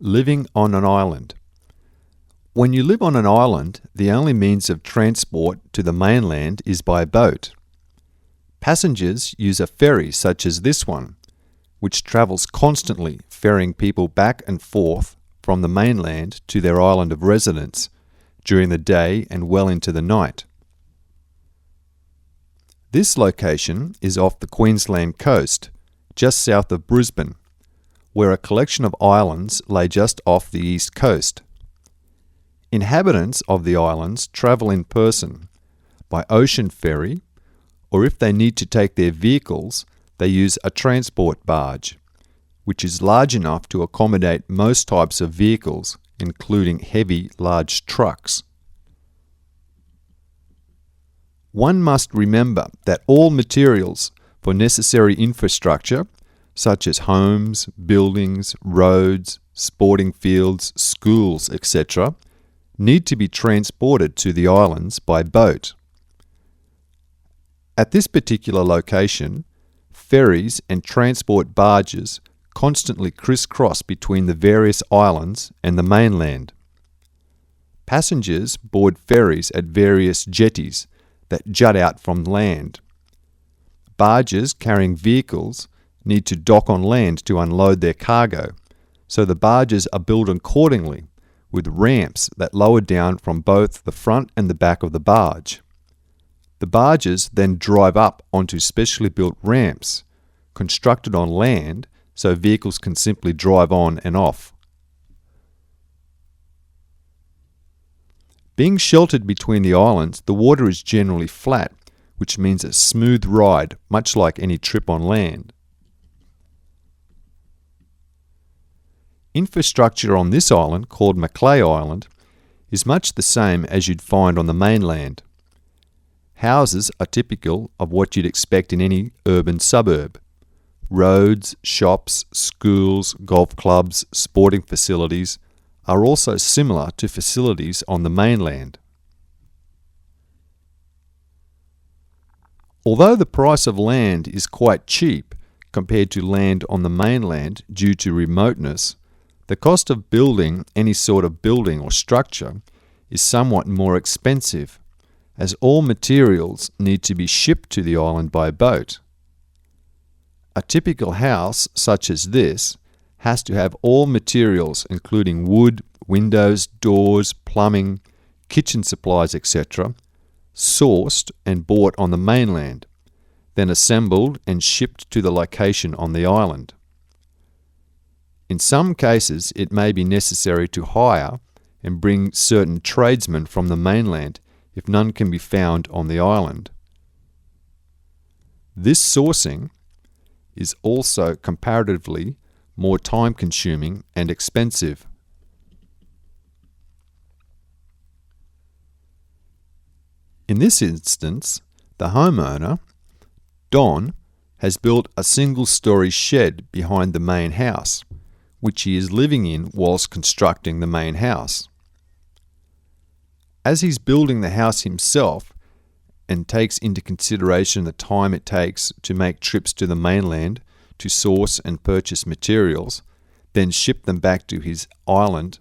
Living on an island. When you live on an island, the only means of transport to the mainland is by boat. Passengers use a ferry such as this one, which travels constantly, ferrying people back and forth from the mainland to their island of residence during the day and well into the night. This location is off the Queensland coast, just south of Brisbane, where a collection of islands lay just off the east coast. Inhabitants of the islands travel in person, by ocean ferry, or if they need to take their vehicles, they use a transport barge, which is large enough to accommodate most types of vehicles, including heavy, large trucks. One must remember that all materials for necessary infrastructure, such as homes, buildings, roads, sporting fields, schools, etc., need to be transported to the islands by boat. At this particular location, ferries and transport barges constantly crisscross between the various islands and the mainland. Passengers board ferries at various jetties that jut out from land. Barges carrying vehicles need to dock on land to unload their cargo, so the barges are built accordingly, with ramps that lower down from both the front and the back of the barge. The barges then drive up onto specially built ramps, constructed on land so vehicles can simply drive on and off. Being sheltered between the islands, the water is generally flat, which means a smooth ride, much like any trip on land. Infrastructure on this island, called Macleay Island, is much the same as you'd find on the mainland. Houses are typical of what you'd expect in any urban suburb. Roads, shops, schools, golf clubs, sporting facilities are also similar to facilities on the mainland. Although the price of land is quite cheap compared to land on the mainland due to remoteness, the cost of building any sort of building or structure is somewhat more expensive, as all materials need to be shipped to the island by boat. A typical house such as this has to have all materials, including wood, windows, doors, plumbing, kitchen supplies, etc., sourced and bought on the mainland, then assembled and shipped to the location on the island. In some cases, it may be necessary to hire and bring certain tradesmen from the mainland if none can be found on the island. This sourcing is also comparatively more time-consuming and expensive. In this instance, the homeowner, Don, has built a single-story shed behind the main house, which he is living in whilst constructing the main house. As he's building the house himself and takes into consideration the time it takes to make trips to the mainland to source and purchase materials, then ship them back to his island,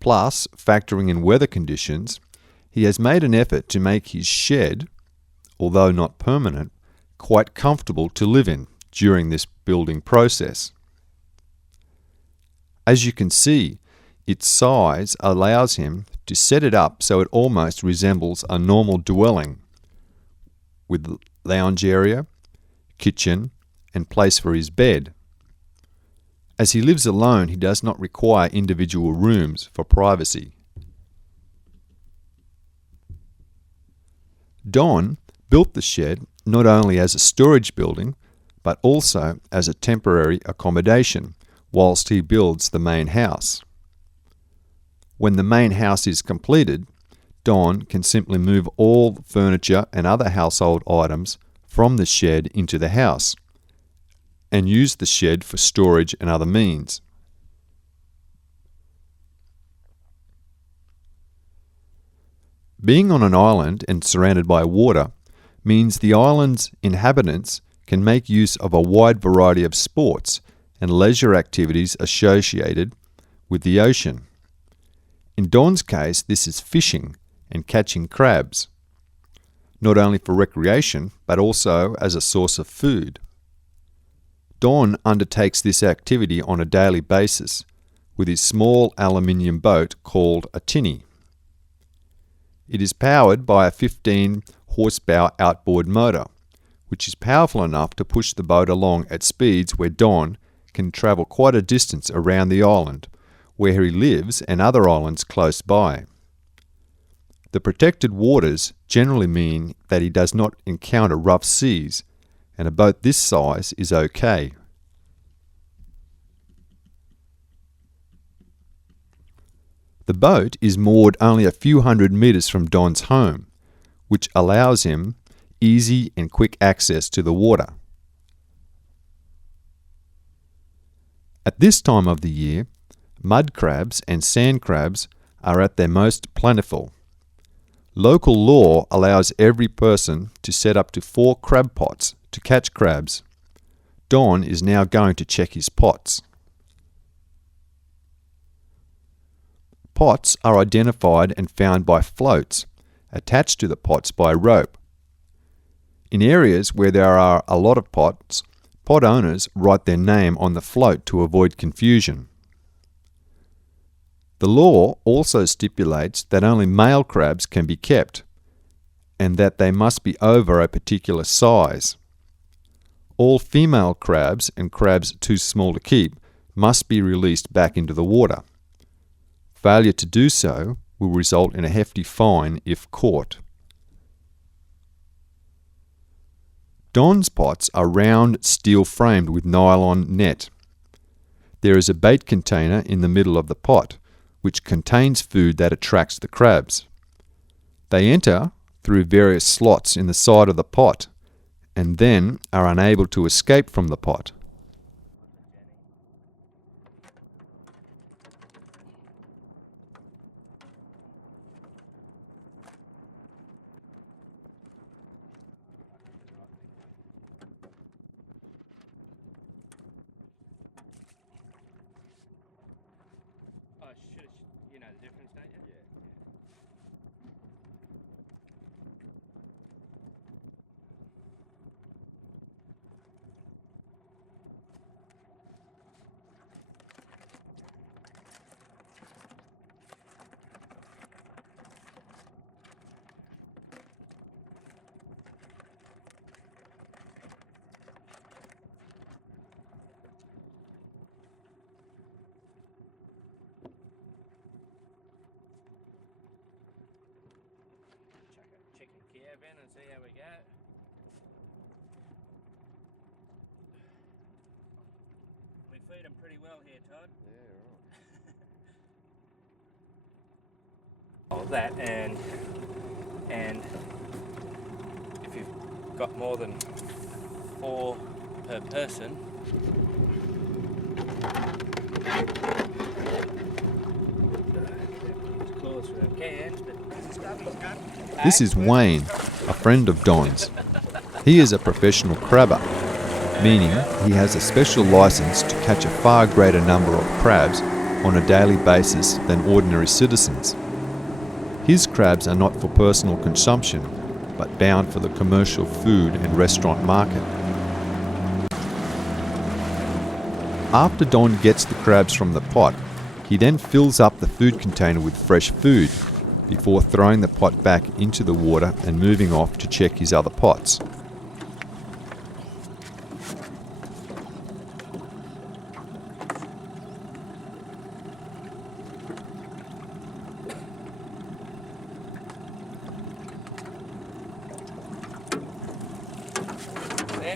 plus factoring in weather conditions, he has made an effort to make his shed, although not permanent, quite comfortable to live in during this building process. As you can see, its size allows him to set it up so it almost resembles a normal dwelling, with lounge area, kitchen, and place for his bed. As he lives alone, he does not require individual rooms for privacy. Don built the shed not only as a storage building, but also as a temporary accommodation whilst he builds the main house. When the main house is completed, Don can simply move all furniture and other household items from the shed into the house and use the shed for storage and other means. Being on an island and surrounded by water means the island's inhabitants can make use of a wide variety of sports and leisure activities associated with the ocean. In Don's case, this is fishing and catching crabs, not only for recreation, but also as a source of food. Don undertakes this activity on a daily basis with his small aluminium boat called a tinny. It is powered by a 15 horsepower outboard motor, which is powerful enough to push the boat along at speeds where Don can travel quite a distance around the island where he lives and other islands close by. The protected waters generally mean that he does not encounter rough seas, and a boat this size is okay. The boat is moored only a few hundred metres from Don's home, which allows him easy and quick access to the water. At this time of the year, mud crabs and sand crabs are at their most plentiful. Local law allows every person to set up to 4 crab pots to catch crabs. Don is now going to check his pots. Pots are identified and found by floats attached to the pots by rope. In areas where there are a lot of pots, pot owners write their name on the float to avoid confusion. The law also stipulates that only male crabs can be kept, and that they must be over a particular size. All female crabs and crabs too small to keep must be released back into the water. Failure to do so will result in a hefty fine if caught. Don's pots are round steel framed with nylon net. There is a bait container in the middle of the pot, which contains food that attracts the crabs. They enter through various slots in the side of the pot and then are unable to escape from the pot. You know the difference, don't you? Yeah. Chicken Kiev in and see how we go. We feed them pretty well here, Todd. Yeah, right. All that, and if you've got more than 4 per person, claws for them cans, but This is Wayne, a friend of Don's. He is a professional crabber, meaning he has a special license to catch a far greater number of crabs on a daily basis than ordinary citizens. His crabs are not for personal consumption, but bound for the commercial food and restaurant market. After Don gets the crabs from the pot, he then fills up the food container with fresh food, before throwing the pot back into the water and moving off to check his other pots.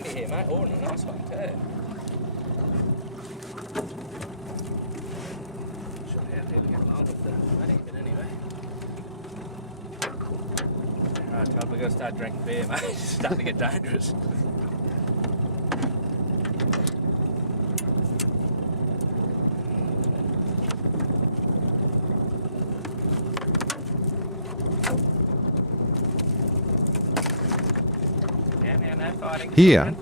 Sandy here, mate. Oh, nice one too. Sure how people get along with the money, but anyway. Alright, Todd, we've got to start drinking beer, mate. It's starting to get dangerous. Here,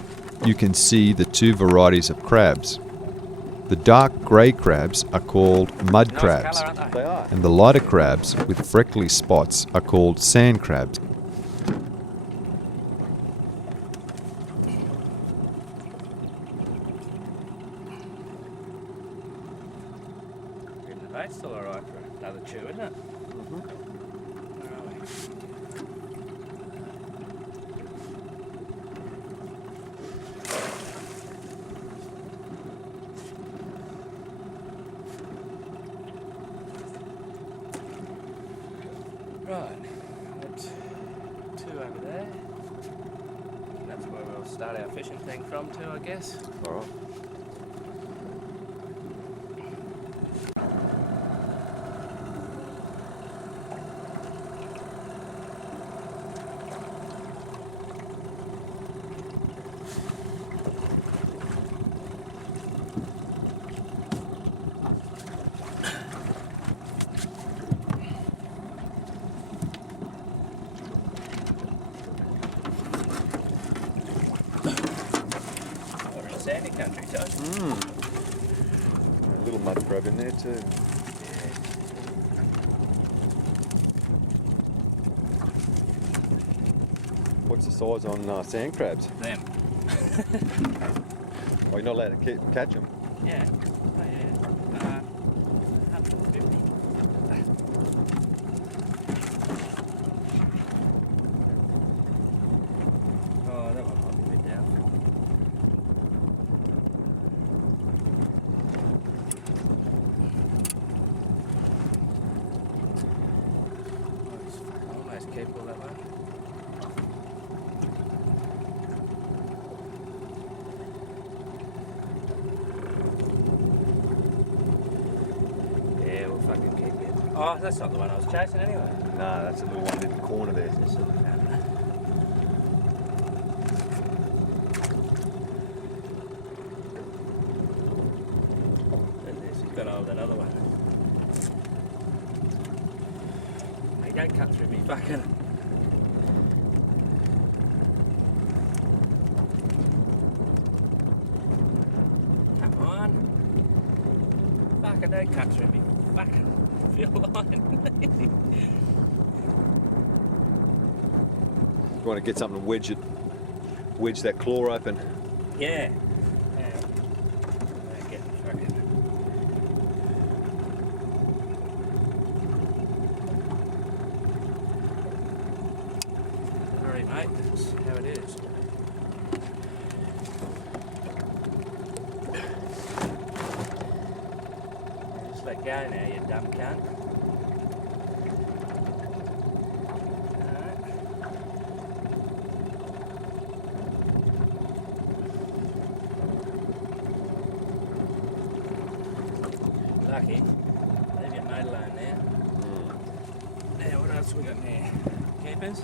you can see the 2 varieties of crabs. The dark grey crabs are called mud Nice crabs, colour, aren't they? They are. and the lighter crabs with freckly spots are called sand crabs. The bait's still alright for another chew, isn't it? Where are we? Right, that's two over there. And that's where we'll start our fishing thing from too, I guess. All right. We're in sandy country, Todd. A little mud crab in there too. What's the size on sand crabs? Them. Oh, you're not allowed to catch them. Yeah. Oh, yeah. 150. Oh, that one might be a bit down. Almost keep all that one. Yeah, we'll fucking keep it. Oh, that's not the one I was chasing anyway. Nah, that's a little one in the corner there. Just sort of found it. And this, he's gone over another one. Hey, don't cut through me fucking. Come on. Fucking don't cut through me. Fucking feel line. You want to get something to wedge that claw open. Yeah. Yeah. Get fucking. Sorry, mate. That's how it is. Just let go now, you dumb cunt. Alright. Lucky. Leave your mate alone now. Now, what else we got in there? Campers?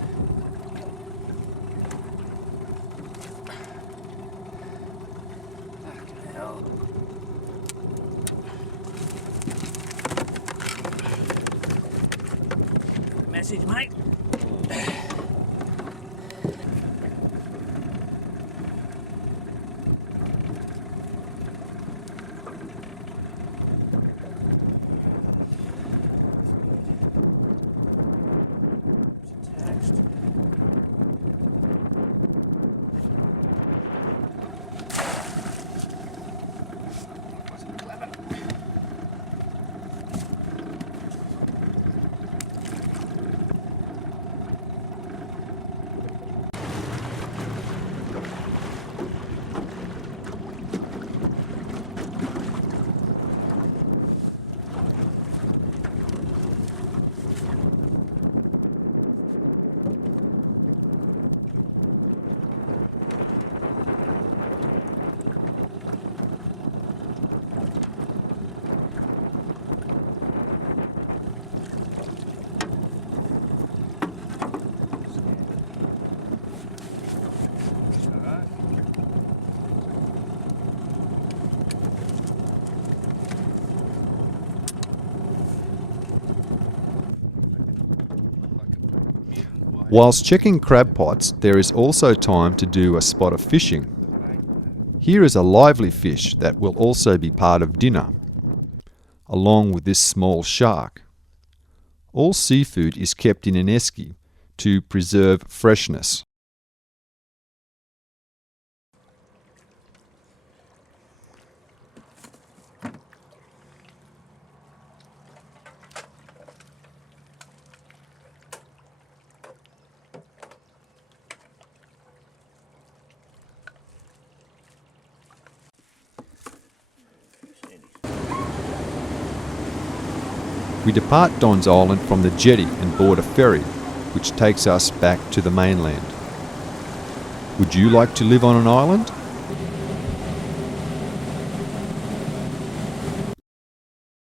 Fucking hell. Message, mate. Text. Wasn't clever. Alright. Whilst checking crab pots, there is also time to do a spot of fishing. Here is a lively fish that will also be part of dinner, along with this small shark. All seafood is kept in an esky to preserve freshness. We depart Don's Island from the jetty and board a ferry, which takes us back to the mainland. Would you like to live on an island?